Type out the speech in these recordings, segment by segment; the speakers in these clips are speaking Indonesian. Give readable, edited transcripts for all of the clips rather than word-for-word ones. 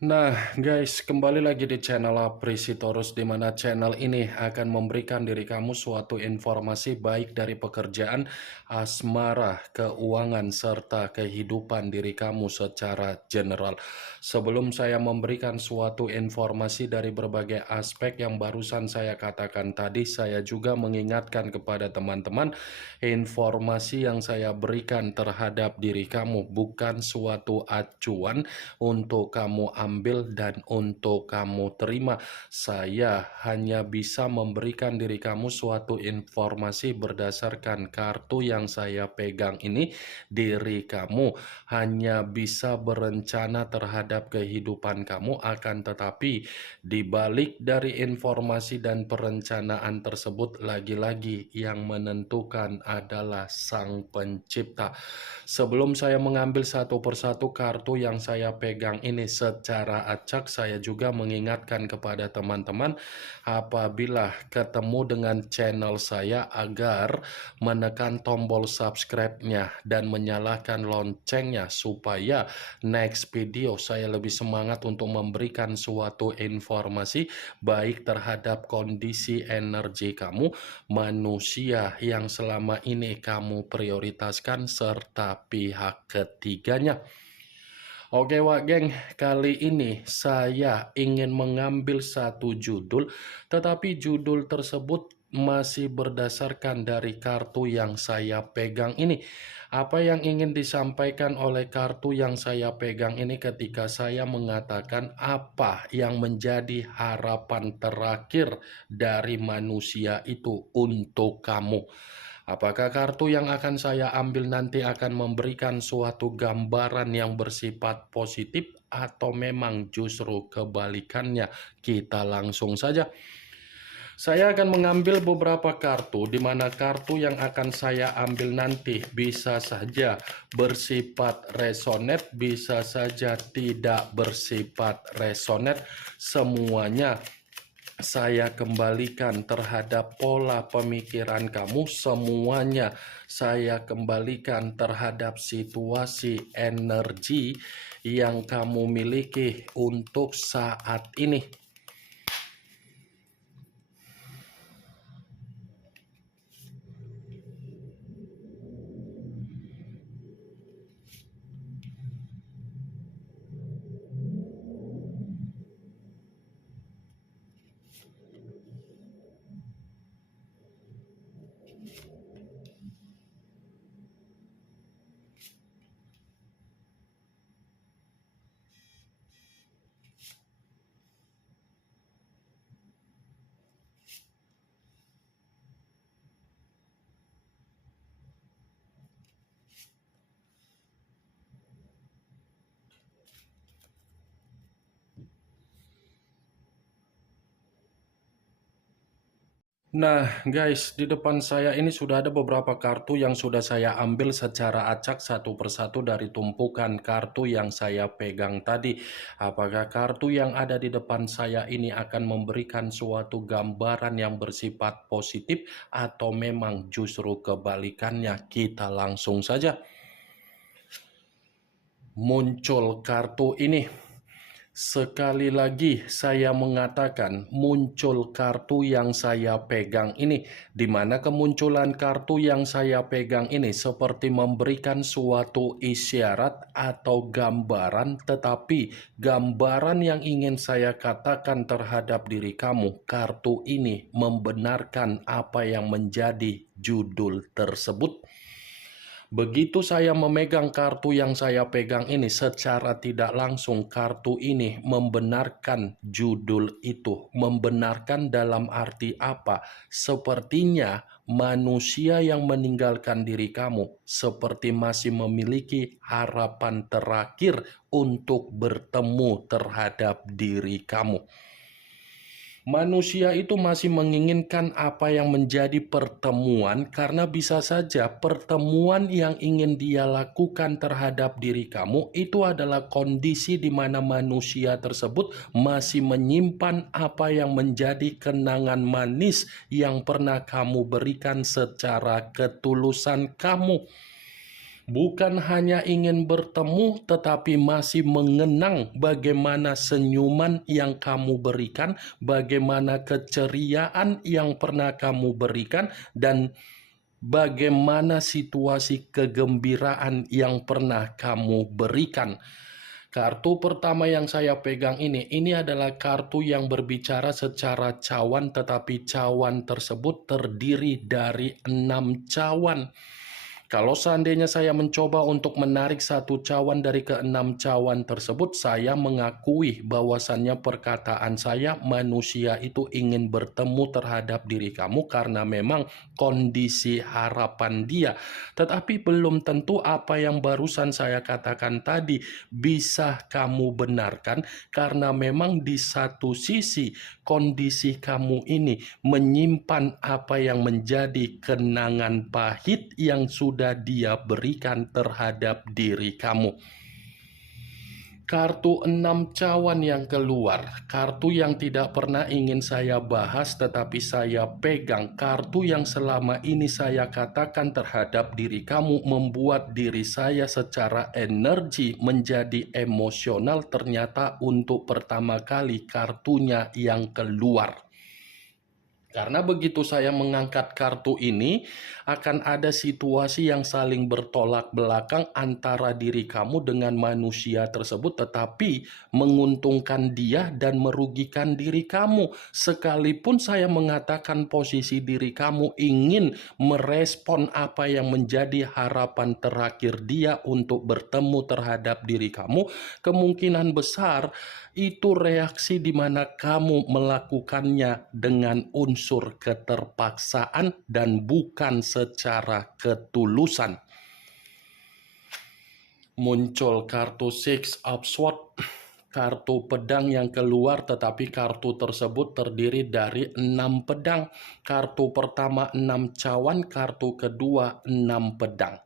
Nah, guys, kembali lagi di channel Aprisitorus, di mana channel ini akan memberikan diri kamu suatu informasi baik dari pekerjaan, asmara, keuangan, serta kehidupan diri kamu secara general. Sebelum saya memberikan suatu informasi dari berbagai aspek yang barusan saya katakan tadi, saya juga mengingatkan kepada teman-teman, informasi yang saya berikan terhadap diri kamu bukan suatu acuan untuk kamu ambil dan untuk kamu terima. Saya hanya bisa memberikan diri kamu suatu informasi berdasarkan kartu yang saya pegang ini. Diri kamu hanya bisa berencana terhadap kehidupan kamu, akan tetapi di balik dari informasi dan perencanaan tersebut, lagi-lagi yang menentukan adalah Sang Pencipta. Sebelum saya mengambil satu persatu kartu yang saya pegang ini secara acak, saya juga mengingatkan kepada teman-teman apabila ketemu dengan channel saya agar menekan tombol subscribe-nya dan menyalakan loncengnya supaya next video saya lebih semangat untuk memberikan suatu informasi baik terhadap kondisi energi kamu, manusia yang selama ini kamu prioritaskan, serta pihak ketiganya. Oke Wak Geng, kali ini saya ingin mengambil satu judul, tetapi judul tersebut masih berdasarkan dari kartu yang saya pegang ini. Apa yang ingin disampaikan oleh kartu yang saya pegang ini ketika saya mengatakan apa yang menjadi harapan terakhir dari manusia itu untuk kamu? Apakah kartu yang akan saya ambil nanti akan memberikan suatu gambaran yang bersifat positif atau memang justru kebalikannya? Kita langsung saja. Saya akan mengambil beberapa kartu, di mana kartu yang akan saya ambil nanti bisa saja bersifat resonate, bisa saja tidak bersifat resonate. Semuanya saya kembalikan terhadap pola pemikiran kamu, semuanya saya kembalikan terhadap situasi energi yang kamu miliki untuk saat ini. Nah guys, di depan saya ini sudah ada beberapa kartu yang sudah saya ambil secara acak satu persatu dari tumpukan kartu yang saya pegang tadi. Apakah kartu yang ada di depan saya ini akan memberikan suatu gambaran yang bersifat positif atau memang justru kebalikannya? Kita langsung saja. Muncul kartu ini. Sekali lagi saya mengatakan muncul kartu yang saya pegang ini, di mana kemunculan kartu yang saya pegang ini seperti memberikan suatu isyarat atau gambaran, tetapi gambaran yang ingin saya katakan terhadap diri kamu, kartu ini membenarkan apa yang menjadi judul tersebut. Begitu saya memegang kartu yang saya pegang ini, secara tidak langsung kartu ini membenarkan judul itu. Membenarkan dalam arti apa? Sepertinya manusia yang meninggalkan diri kamu seperti masih memiliki harapan terakhir untuk bertemu terhadap diri kamu. Manusia itu masih menginginkan apa yang menjadi pertemuan, karena bisa saja pertemuan yang ingin dia lakukan terhadap diri kamu itu adalah kondisi di mana manusia tersebut masih menyimpan apa yang menjadi kenangan manis yang pernah kamu berikan secara ketulusan kamu. Bukan hanya ingin bertemu, tetapi masih mengenang bagaimana senyuman yang kamu berikan, bagaimana keceriaan yang pernah kamu berikan, dan bagaimana situasi kegembiraan yang pernah kamu berikan. Kartu pertama yang saya pegang ini adalah kartu yang berbicara secara cawan, tetapi cawan tersebut terdiri dari 6 cawan. Kalau seandainya saya mencoba untuk menarik satu cawan dari keenam cawan tersebut, saya mengakui bahwasannya perkataan saya manusia itu ingin bertemu terhadap diri kamu karena memang kondisi harapan dia. Tetapi belum tentu apa yang barusan saya katakan tadi bisa kamu benarkan karena memang di satu sisi kondisi kamu ini menyimpan apa yang menjadi kenangan pahit yang sudah dia berikan terhadap diri kamu. Kartu 6 cawan yang keluar, kartu yang tidak pernah ingin saya bahas tetapi saya pegang, kartu yang selama ini saya katakan terhadap diri kamu membuat diri saya secara energi menjadi emosional, ternyata untuk pertama kali kartunya yang keluar. Karena begitu saya mengangkat kartu ini, akan ada situasi yang saling bertolak belakang antara diri kamu dengan manusia tersebut, tetapi menguntungkan dia dan merugikan diri kamu. Sekalipun saya mengatakan posisi diri kamu ingin merespon apa yang menjadi harapan terakhir dia untuk bertemu terhadap diri kamu, kemungkinan besar itu reaksi di mana kamu melakukannya dengan unsur keterpaksaan dan bukan secara ketulusan. Muncul kartu Six of Swords, kartu pedang yang keluar, tetapi kartu tersebut terdiri dari 6 pedang. Kartu pertama 6 cawan, kartu kedua 6 pedang.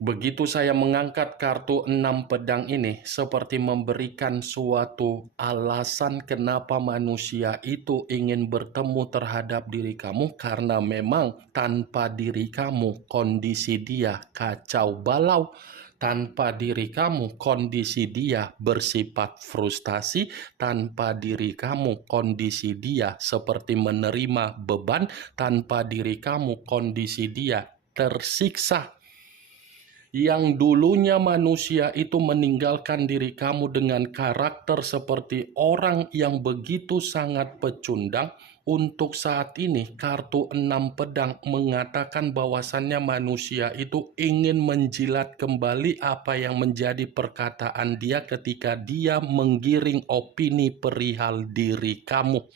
Begitu saya mengangkat kartu 6 pedang ini, seperti memberikan suatu alasan kenapa manusia itu ingin bertemu terhadap diri kamu, karena memang tanpa diri kamu kondisi dia kacau balau. Tanpa diri kamu kondisi dia bersifat frustasi, tanpa diri kamu kondisi dia seperti menerima beban, tanpa diri kamu kondisi dia tersiksa. Yang dulunya manusia itu meninggalkan diri kamu dengan karakter seperti orang yang begitu sangat pecundang, untuk saat ini kartu 6 pedang mengatakan bahwasannya manusia itu ingin menjilat kembali apa yang menjadi perkataan dia ketika dia menggiring opini perihal diri kamu.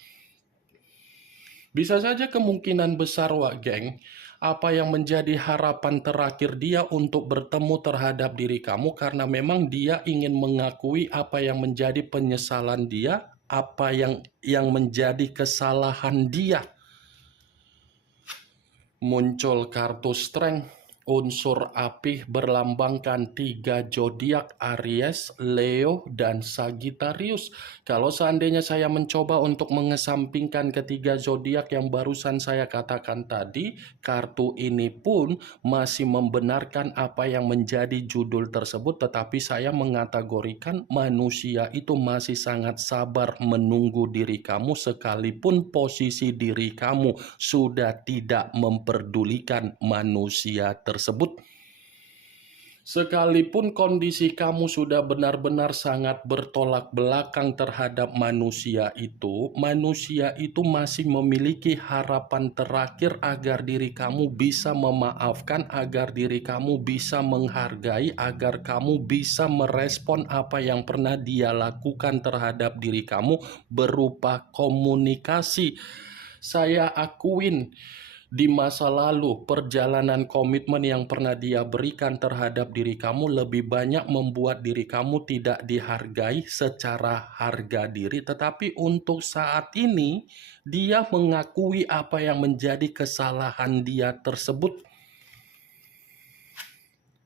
Bisa saja kemungkinan besar, Wak Geng, apa yang menjadi harapan terakhir dia untuk bertemu terhadap diri kamu karena memang dia ingin mengakui apa yang menjadi penyesalan dia, apa yang menjadi kesalahan dia. Muncul kartu Strength. Unsur api berlambangkan 3 zodiak, Aries, Leo, dan Sagittarius. Kalau seandainya saya mencoba untuk mengesampingkan ketiga zodiak yang barusan saya katakan tadi, kartu ini pun masih membenarkan apa yang menjadi judul tersebut, tetapi saya mengategorikan manusia itu masih sangat sabar menunggu diri kamu sekalipun posisi diri kamu sudah tidak memperdulikan manusia tersebut. Sekalipun kondisi kamu sudah benar-benar sangat bertolak belakang terhadap manusia itu masih memiliki harapan terakhir agar diri kamu bisa memaafkan, agar diri kamu bisa menghargai, agar kamu bisa merespon apa yang pernah dia lakukan terhadap diri kamu berupa komunikasi. Saya akuin di masa lalu, perjalanan komitmen yang pernah dia berikan terhadap diri kamu lebih banyak membuat diri kamu tidak dihargai secara harga diri. Tetapi untuk saat ini, dia mengakui apa yang menjadi kesalahan dia tersebut.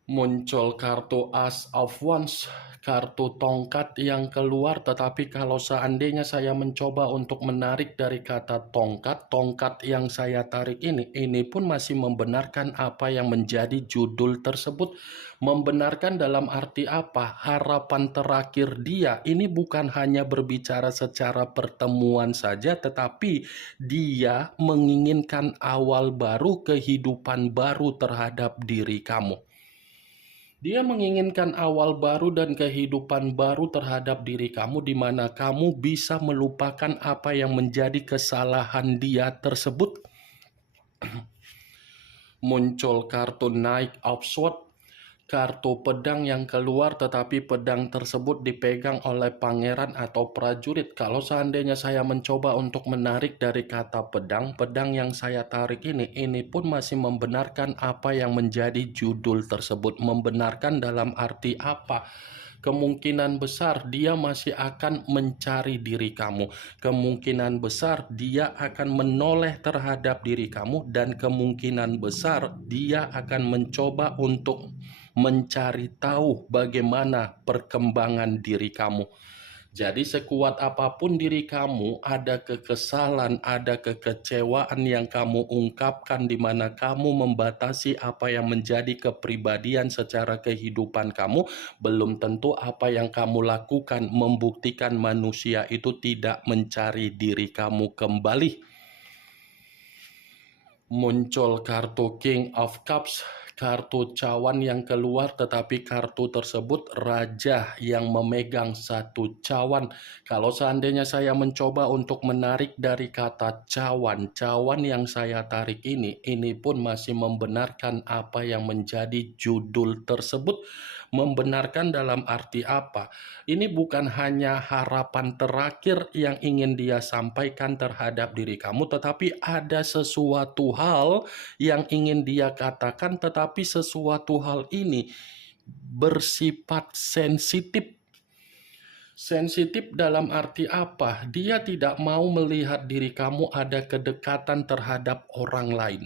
Muncul kartu As of Wands, kartu tongkat yang keluar, tetapi kalau seandainya saya mencoba untuk menarik dari kata tongkat, tongkat yang saya tarik ini pun masih membenarkan apa yang menjadi judul tersebut. Membenarkan dalam arti apa? Harapan terakhir dia ini bukan hanya berbicara secara pertemuan saja, tetapi dia menginginkan awal baru, kehidupan baru terhadap diri kamu. Dia menginginkan awal baru dan kehidupan baru terhadap diri kamu, di mana kamu bisa melupakan apa yang menjadi kesalahan dia tersebut. Muncul kartu Knight of Swords, kartu pedang yang keluar, tetapi pedang tersebut dipegang oleh pangeran atau prajurit. Kalau seandainya saya mencoba untuk menarik dari kata pedang, pedang yang saya tarik ini pun masih membenarkan apa yang menjadi judul tersebut. Membenarkan dalam arti apa? Kemungkinan besar dia masih akan mencari diri kamu. Kemungkinan besar dia akan menoleh terhadap diri kamu, dan kemungkinan besar dia akan mencoba untuk mencari tahu bagaimana perkembangan diri kamu. Jadi sekuat apapun diri kamu, ada kekesalan, ada kekecewaan yang kamu ungkapkan, di mana kamu membatasi apa yang menjadi kepribadian secara kehidupan kamu, belum tentu apa yang kamu lakukan membuktikan manusia itu tidak mencari diri kamu kembali. Muncul kartu King of Cups, kartu cawan yang keluar, tetapi kartu tersebut raja yang memegang satu cawan. Kalau seandainya saya mencoba untuk menarik dari kata cawan, cawan yang saya tarik ini pun masih membenarkan apa yang menjadi judul tersebut. Membenarkan dalam arti apa? Ini bukan hanya harapan terakhir yang ingin dia sampaikan terhadap diri kamu, tetapi ada sesuatu hal yang ingin dia katakan, tetapi sesuatu hal ini bersifat sensitif. Sensitif dalam arti apa? Dia tidak mau melihat diri kamu ada kedekatan terhadap orang lain.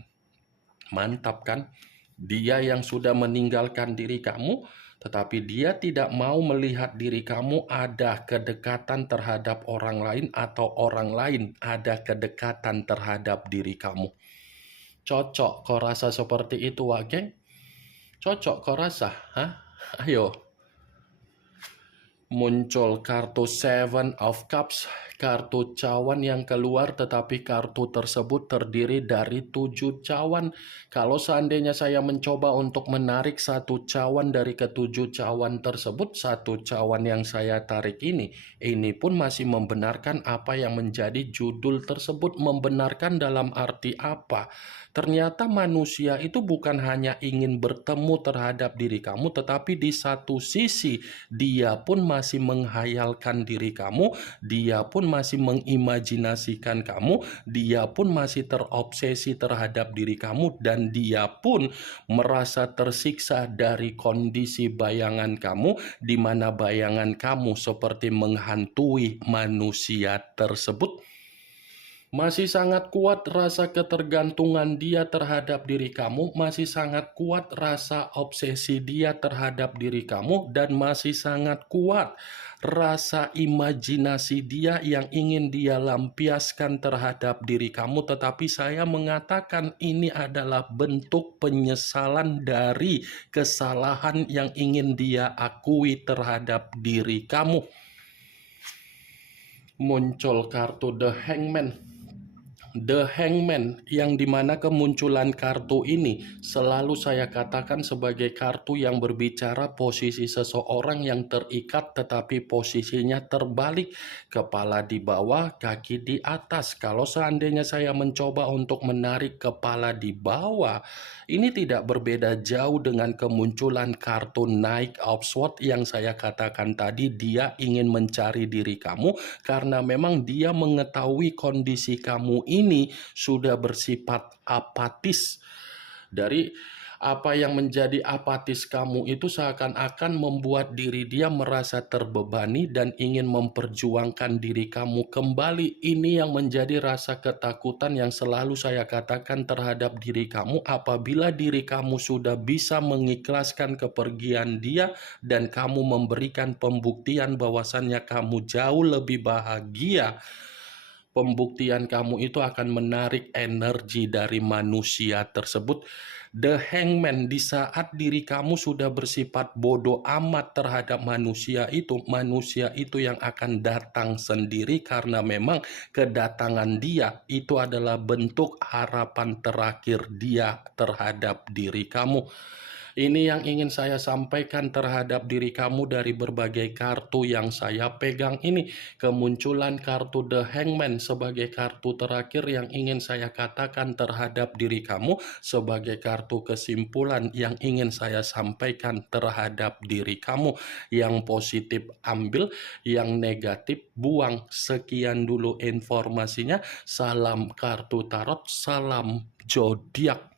Mantap kan? Dia yang sudah meninggalkan diri kamu, tetapi dia tidak mau melihat diri kamu ada kedekatan terhadap orang lain, atau orang lain ada kedekatan terhadap diri kamu. Cocok kau rasa seperti itu, Wak Geng? Cocok kau rasa? Hah? Ayo. Muncul kartu Seven of Cups, kartu cawan yang keluar, tetapi kartu tersebut terdiri dari 7 cawan. Kalau seandainya saya mencoba untuk menarik satu cawan dari ketujuh cawan tersebut, satu cawan yang saya tarik ini pun masih membenarkan apa yang menjadi judul tersebut. Membenarkan dalam arti apa? Ternyata manusia itu bukan hanya ingin bertemu terhadap diri kamu, tetapi di satu sisi dia pun masih menghayalkan diri kamu, dia pun masih mengimajinasikan kamu, dia pun masih terobsesi terhadap diri kamu, dan dia pun merasa tersiksa dari kondisi bayangan kamu, di mana bayangan kamu seperti menghantui manusia tersebut. Masih sangat kuat rasa ketergantungan dia terhadap diri kamu, masih sangat kuat rasa obsesi dia terhadap diri kamu, dan masih sangat kuat rasa imajinasi dia yang ingin dia lampiaskan terhadap diri kamu. Tetapi saya mengatakan ini adalah bentuk penyesalan dari kesalahan yang ingin dia akui terhadap diri kamu. Muncul kartu The Hangman. The Hangman, yang dimana kemunculan kartu ini selalu saya katakan sebagai kartu yang berbicara posisi seseorang yang terikat, tetapi posisinya terbalik, kepala di bawah, kaki di atas. Kalau seandainya saya mencoba untuk menarik kepala di bawah, ini tidak berbeda jauh dengan kemunculan kartu Knight of Swords yang saya katakan tadi. Dia ingin mencari diri kamu karena memang dia mengetahui kondisi kamu ini sudah bersifat apatis. Dari Apa yang menjadi apatis kamu itu seakan-akan membuat diri dia merasa terbebani dan ingin memperjuangkan diri kamu kembali. Ini yang menjadi rasa ketakutan yang selalu saya katakan terhadap diri kamu. Apabila diri kamu sudah bisa mengikhlaskan kepergian dia dan kamu memberikan pembuktian bahwasannya kamu jauh lebih bahagia, pembuktian kamu itu akan menarik energi dari manusia tersebut. The Hangman, di saat diri kamu sudah bersifat bodoh amat terhadap manusia itu yang akan datang sendiri, karena memang kedatangan dia itu adalah bentuk harapan terakhir dia terhadap diri kamu. Ini yang ingin saya sampaikan terhadap diri kamu dari berbagai kartu yang saya pegang ini. Kemunculan kartu The Hangman sebagai kartu terakhir yang ingin saya katakan terhadap diri kamu, sebagai kartu kesimpulan yang ingin saya sampaikan terhadap diri kamu. Yang positif ambil, yang negatif buang. Sekian dulu informasinya. Salam kartu tarot, salam zodiak.